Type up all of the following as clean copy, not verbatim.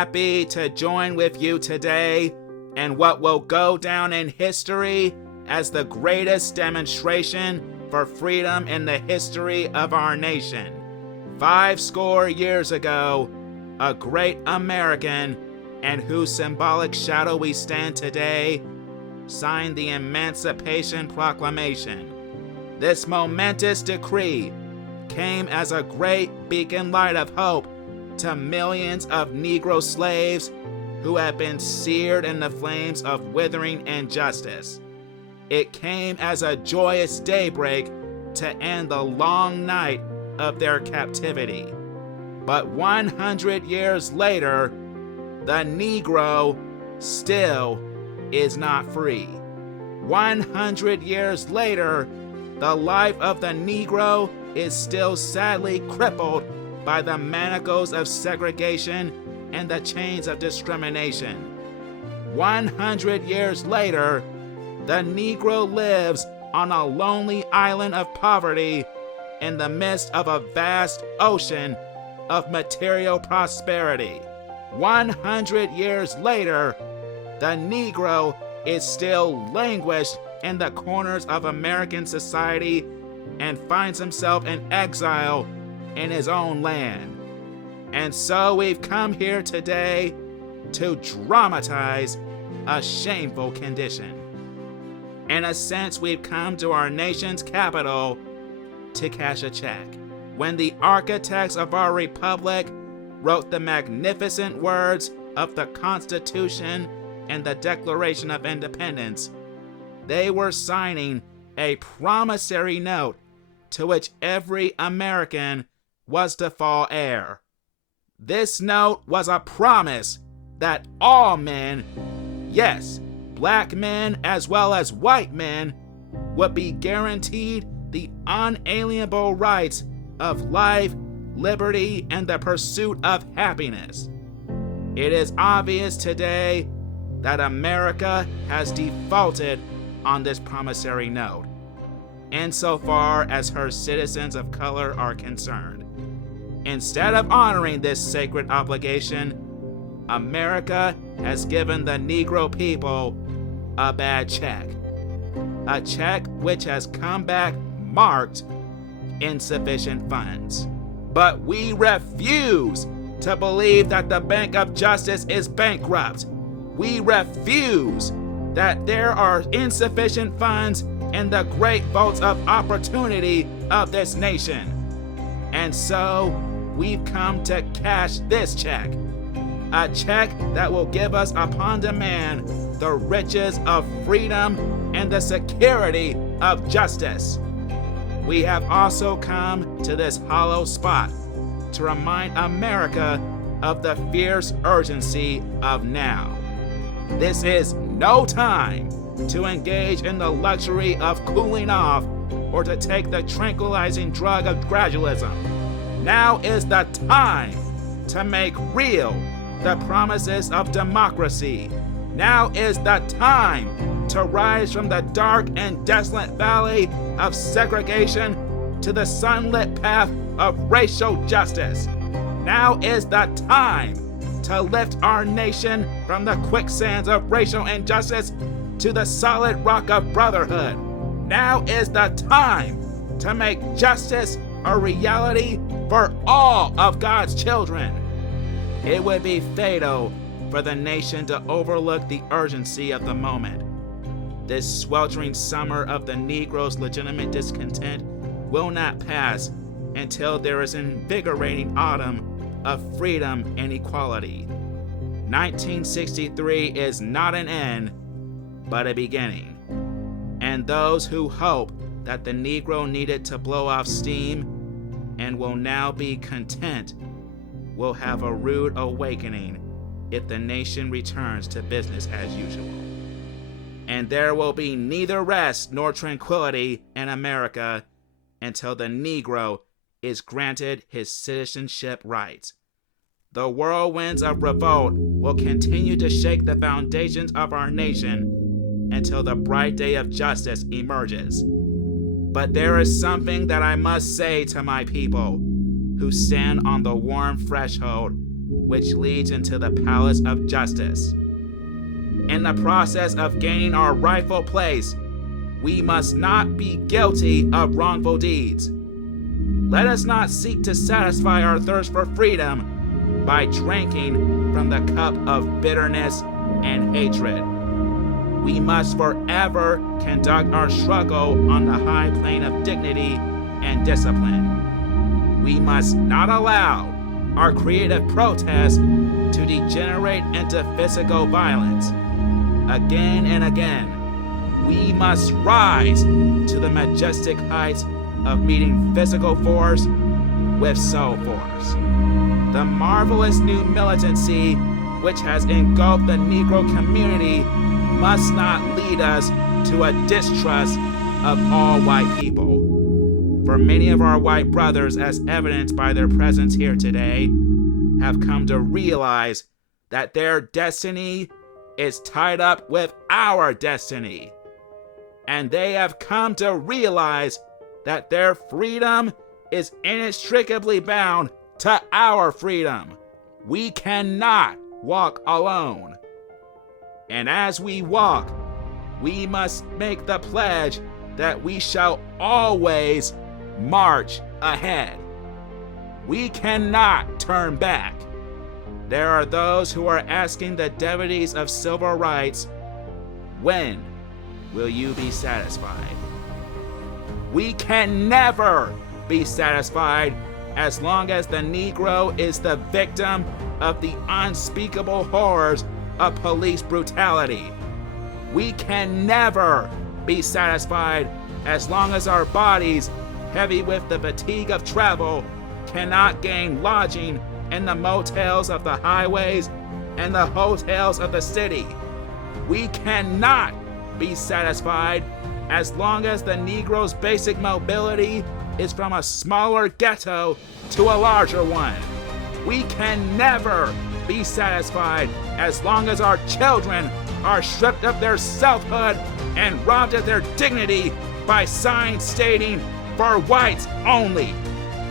happy to join with you today in what will go down in history as the greatest demonstration for freedom in the history of our nation. 50 years ago, a great American, in whose symbolic shadow we stand today, signed the Emancipation Proclamation. This momentous decree came as a great beacon light of hope to millions of Negro slaves who had been seared in the flames of withering injustice. It came as a joyous daybreak to end the long night of their captivity. But 100 years later, the Negro still is not free. 100 years later, the life of the Negro is still sadly crippled by the manacles of segregation and the chains of discrimination. 100 years later, the Negro lives on a lonely island of poverty in the midst of a vast ocean of material prosperity. 100 years later, the Negro is still languished in the corners of American society and finds himself in exile in his own land. And so we've come here today to dramatize a shameful condition. In a sense, we've come to our nation's capital to cash a check. When the architects of our republic wrote the magnificent words of the Constitution and the Declaration of Independence, they were signing a promissory note to which every American was to fall heir. This note was a promise that all men, yes, black men as well as white men, would be guaranteed the unalienable rights of life, liberty, and the pursuit of happiness. It is obvious today that America has defaulted on this promissory note, insofar as her citizens of color are concerned. Instead of honoring this sacred obligation, America has given the Negro people a bad check. A check which has come back marked insufficient funds. But we refuse to believe that the Bank of Justice is bankrupt. We refuse that there are insufficient funds in the great vaults of opportunity of this nation. And so, we've come to cash this check. A check that will give us upon demand the riches of freedom and the security of justice. We have also come to this hollow spot to remind America of the fierce urgency of now. This is no time to engage in the luxury of cooling off or to take the tranquilizing drug of gradualism. Now is the time to make real the promises of democracy. Now is the time to rise from the dark and desolate valley of segregation to the sunlit path of racial justice. Now is the time to lift our nation from the quicksands of racial injustice to the solid rock of brotherhood. Now is the time to make justice a reality for all of God's children. It would be fatal for the nation to overlook the urgency of the moment. This sweltering summer of the Negro's legitimate discontent will not pass until there is an invigorating autumn of freedom and equality. 1963 is not an end, but a beginning. And those who hope that the Negro needed to blow off steam and will now be content will have a rude awakening if the nation returns to business as usual. And there will be neither rest nor tranquility in America until the Negro is granted his citizenship rights. The whirlwinds of revolt will continue to shake the foundations of our nation until the bright day of justice emerges. But there is something that I must say to my people who stand on the warm threshold which leads into the palace of justice. In the process of gaining our rightful place, we must not be guilty of wrongful deeds. Let us not seek to satisfy our thirst for freedom by drinking from the cup of bitterness and hatred. We must forever conduct our struggle on the high plane of dignity and discipline. We must not allow our creative protest to degenerate into physical violence. Again and again, we must rise to the majestic heights of meeting physical force with soul force. The marvelous new militancy which has engulfed the Negro community must not lead us to a distrust of all white people. For many of our white brothers, as evidenced by their presence here today, have come to realize that their destiny is tied up with our destiny. And they have come to realize that their freedom is inextricably bound to our freedom. We cannot walk alone. And as we walk, we must make the pledge that we shall always march ahead. We cannot turn back. There are those who are asking the devotees of civil rights, when will you be satisfied? We can never be satisfied as long as the Negro is the victim of the unspeakable horrors of police brutality. We can never be satisfied as long as our bodies, heavy with the fatigue of travel, cannot gain lodging in the motels of the highways and the hotels of the city. We cannot be satisfied as long as the Negro's basic mobility is from a smaller ghetto to a larger one. We can never be satisfied as long as our children are stripped of their selfhood and robbed of their dignity by signs stating, "For whites only."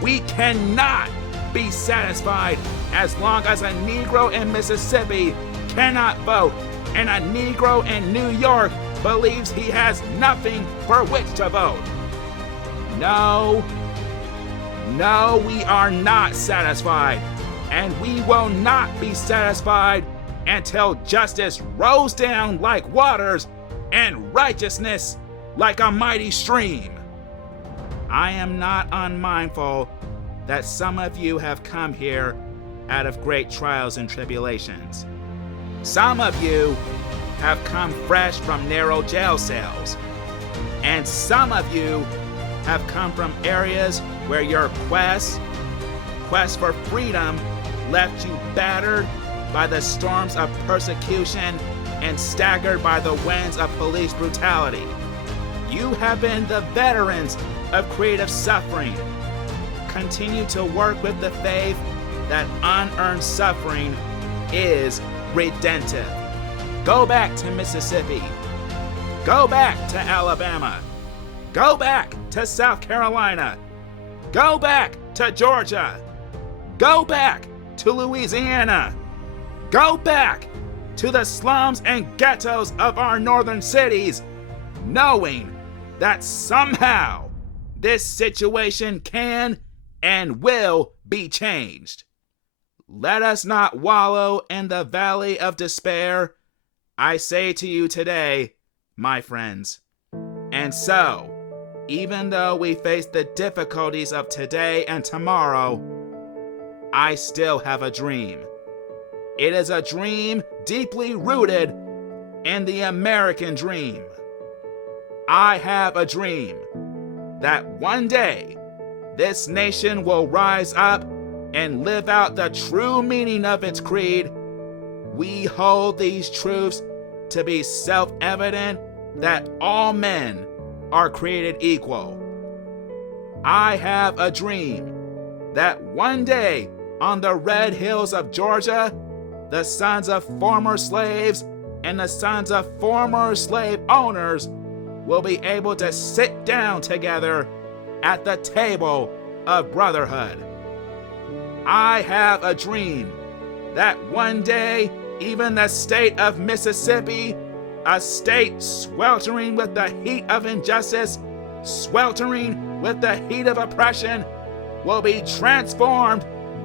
We cannot be satisfied as long as a Negro in Mississippi cannot vote and a Negro in New York believes he has nothing for which to vote. No, we are not satisfied, and we will not be satisfied until justice rolls down like waters and righteousness like a mighty stream. I am not unmindful that some of you have come here out of great trials and tribulations. Some of you have come fresh from narrow jail cells, and some of you have come from areas where your quest for freedom left you battered by the storms of persecution and staggered by the winds of police brutality. You have been the veterans of creative suffering. Continue to work with the faith that unearned suffering is redemptive. Go back to Mississippi. Go back to Alabama. Go back to South Carolina. Go back to Georgia. Go back to Louisiana. Go back to the slums and ghettos of our northern cities, knowing that somehow this situation can and will be changed. Let us not wallow in the valley of despair, I say to you today, my friends. And so, even though we face the difficulties of today and tomorrow, I still have a dream. It is a dream deeply rooted in the American dream. I have a dream that one day this nation will rise up and live out the true meaning of its creed. We hold these truths to be self-evident that all men are created equal. I have a dream that one day on the red hills of Georgia, the sons of former slaves and the sons of former slave owners will be able to sit down together at the table of brotherhood. I have a dream that one day even the state of Mississippi, a state sweltering with the heat of injustice, sweltering with the heat of oppression, will be transformed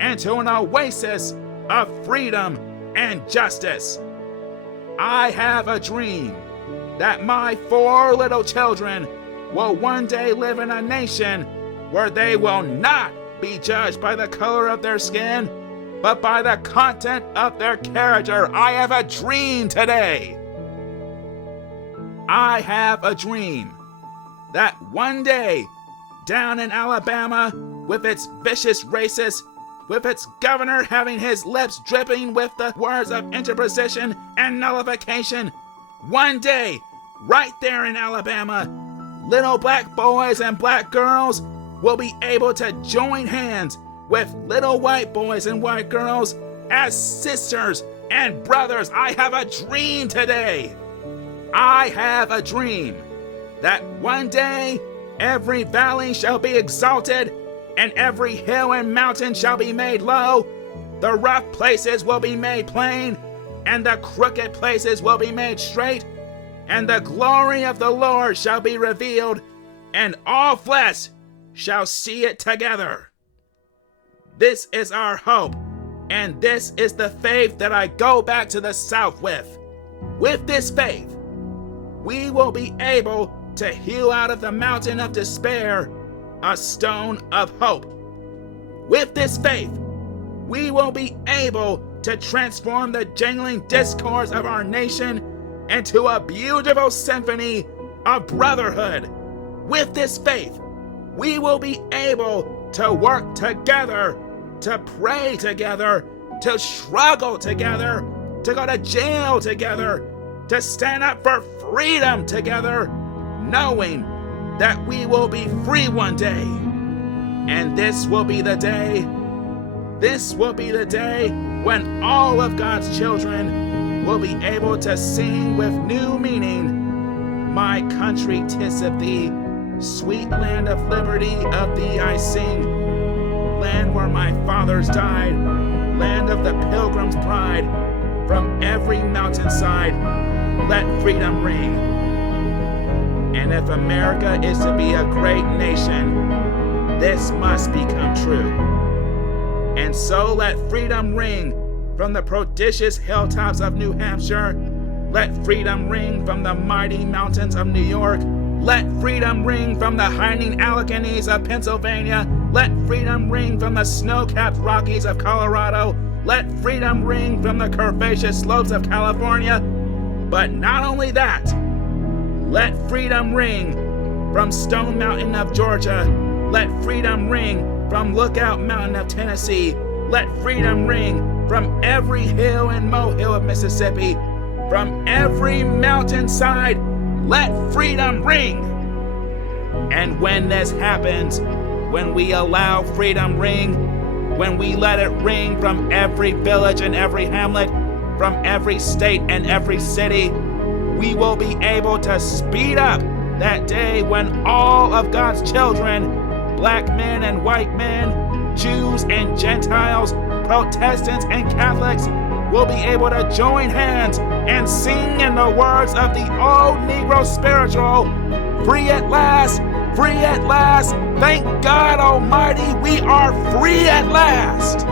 into an oasis of freedom and justice. I have a dream that my 4 little children will one day live in a nation where they will not be judged by the color of their skin, but by the content of their character. I have a dream today. I have a dream that one day, down in Alabama, with its vicious racists, with its governor having his lips dripping with the words of interposition and nullification, one day, right there in Alabama, little black boys and black girls will be able to join hands with little white boys and white girls as sisters and brothers. I have a dream today. I have a dream that one day every valley shall be exalted and every hill and mountain shall be made low. The rough places will be made plain and the crooked places will be made straight, and the glory of the Lord shall be revealed, and all flesh shall see it together. This is our hope, and this is the faith that I go back to the South with. With this faith, we will be able to hew out of the mountain of despair a stone of hope. With this faith, we will be able to transform the jangling discourse of our nation into a beautiful symphony of brotherhood. With this faith, we will be able to work together, to pray together, to struggle together, to go to jail together, to stand up for freedom together, knowing that we will be free one day. And this will be the day when all of God's children will be able to sing with new meaning, my country, 'tis of thee, sweet land of liberty, of thee I sing, land where my fathers died, land of the pilgrim's pride, from every mountainside, let freedom ring. And if America is to be a great nation, this must become true. And so let freedom ring from the prodigious hilltops of New Hampshire. Let freedom ring from the mighty mountains of New York. Let freedom ring from the hiding Alleghenies of Pennsylvania. Let freedom ring from the snow-capped Rockies of Colorado. Let freedom ring from the curvaceous slopes of California. But not only that, let freedom ring from Stone Mountain of Georgia. Let freedom ring from Lookout Mountain of Tennessee. Let freedom ring from every hill and molehill of Mississippi. From every mountainside, let freedom ring. And when this happens, when we allow freedom ring, when we let it ring from every village and every hamlet, from every state and every city, we will be able to speed up that day when all of God's children, black men and white men, Jews and Gentiles, Protestants and Catholics, will be able to join hands and sing in the words of the old Negro spiritual, free at last, thank God Almighty, we are free at last.